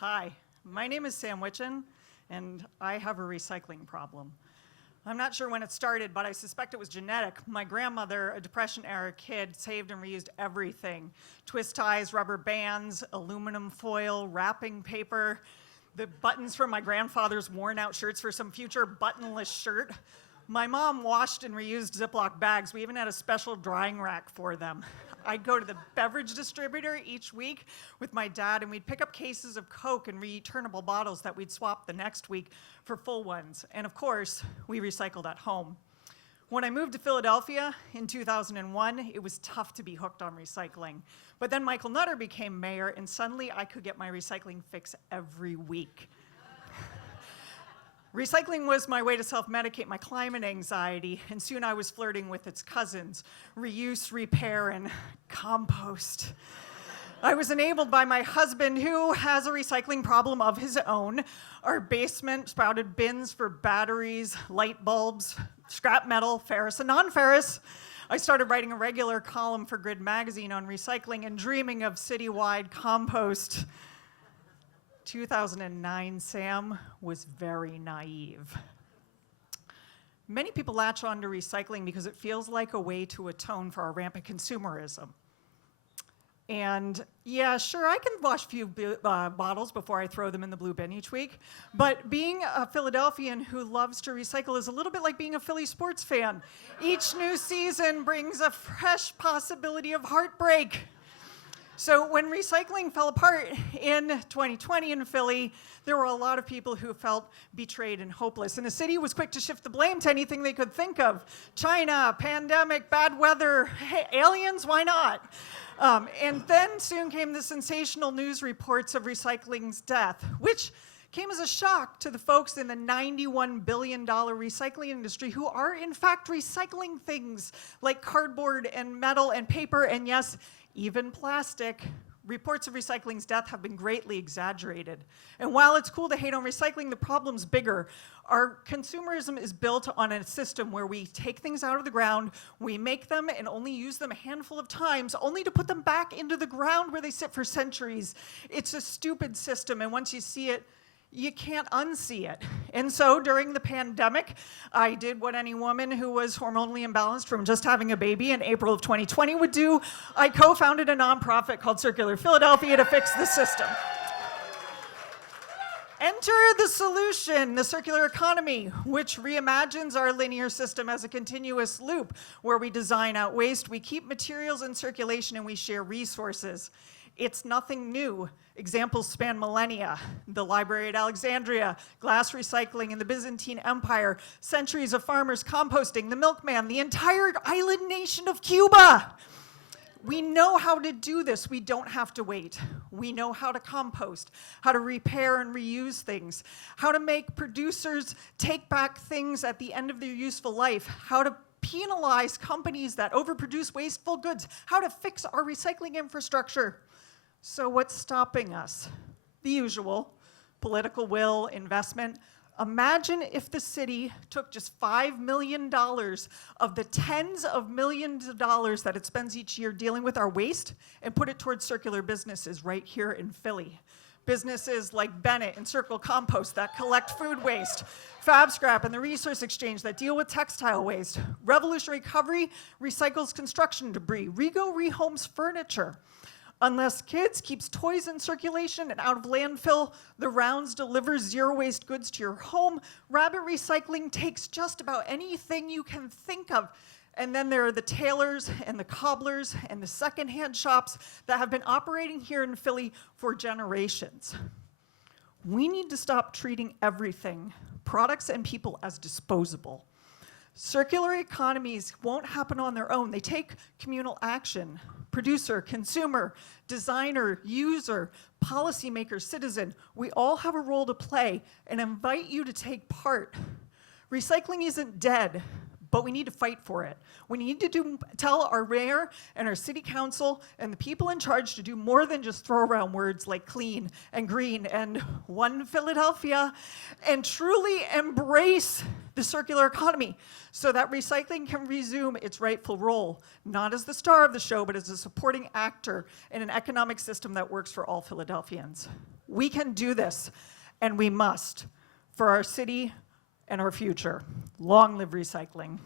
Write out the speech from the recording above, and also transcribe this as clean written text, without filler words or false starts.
Hi, my name is Sam Wittchen, and I have a recycling problem. I'm not sure when it started, but I suspect it was genetic. My grandmother, a Depression-era kid, saved and reused everything. Twist ties, rubber bands, aluminum foil, wrapping paper, the buttons from my grandfather's worn-out shirts for some future buttonless shirt. My mom washed and reused Ziploc bags. We even had a special drying rack for them. I'd go to the beverage distributor each week with my dad, and we'd pick up cases of Coke and returnable bottles that we'd swap the next week for full ones. And of course, we recycled at home. When I moved to Philadelphia in 2001, it was tough to be hooked on recycling. But then Michael Nutter became mayor, and suddenly I could get my recycling fix every week. Recycling was my way to self-medicate my climate anxiety, and soon I was flirting with its cousins, reuse, repair, and compost. I was enabled by my husband, who has a recycling problem of his own. Our basement sprouted bins for batteries, light bulbs, scrap metal, ferrous and non-ferrous. I started writing a regular column for Grid magazine on recycling and dreaming of citywide compost. 2009, Sam was very naive. Many people latch on to recycling because it feels like a way to atone for our rampant consumerism. And yeah, sure, I can wash a few bottles before I throw them in the blue bin each week, but being a Philadelphian who loves to recycle is a little bit like being a Philly sports fan. Each new season brings a fresh possibility of heartbreak. So when recycling fell apart in 2020 in Philly, there were a lot of people who felt betrayed and hopeless. And the city was quick to shift the blame to anything they could think of. China, pandemic, bad weather, hey, aliens, why not? And then soon came the sensational news reports of recycling's death, which came as a shock to the folks in the $91 billion recycling industry who are in fact recycling things like cardboard and metal and paper and yes, even plastic. Reports of recycling's death have been greatly exaggerated. And while it's cool to hate on recycling, the problem's bigger. Our consumerism is built on a system where we take things out of the ground, we make them and only use them a handful of times, only to put them back into the ground where they sit for centuries. It's a stupid system, and once you see it, you can't unsee it. And so during the pandemic, I did what any woman who was hormonally imbalanced from just having a baby in April of 2020 would do. I co-founded a nonprofit called Circular Philadelphia to fix the system. Enter the solution, the circular economy, which reimagines our linear system as a continuous loop where we design out waste, we keep materials in circulation, and we share resources. It's nothing new. Examples span millennia. The Library at Alexandria, glass recycling in the Byzantine Empire, centuries of farmers composting, the milkman, the entire island nation of Cuba. We know how to do this. We don't have to wait. We know how to compost, how to repair and reuse things, how to make producers take back things at the end of their useful life, how to penalize companies that overproduce wasteful goods, how to fix our recycling infrastructure. So what's stopping us? The usual: political will, investment. Imagine if the city took just $5 million of the tens of millions of dollars that it spends each year dealing with our waste and put it towards circular businesses right here in Philly. Businesses like Bennett and Circle Compost that collect food waste, Fab Scrap and the Resource Exchange that deal with textile waste, Revolution Recovery recycles construction debris, Rego rehomes furniture. Unless Kids keeps toys in circulation and out of landfill, The Rounds delivers zero-waste goods to your home, Rabbit Recycling takes just about anything you can think of. And then there are the tailors and the cobblers and the secondhand shops that have been operating here in Philly for generations. We need to stop treating everything, products and people, as disposable. Circular economies won't happen on their own. They take communal action. Producer, consumer, designer, user, policymaker, citizen, we all have a role to play and invite you to take part. Recycling isn't dead, but we need to fight for it. We need to tell our mayor and our city council and the people in charge to do more than just throw around words like clean and green and one Philadelphia, and truly embrace the circular economy so that recycling can resume its rightful role, not as the star of the show, but as a supporting actor in an economic system that works for all Philadelphians. We can do this, and we must, for our city and our future. Long live recycling.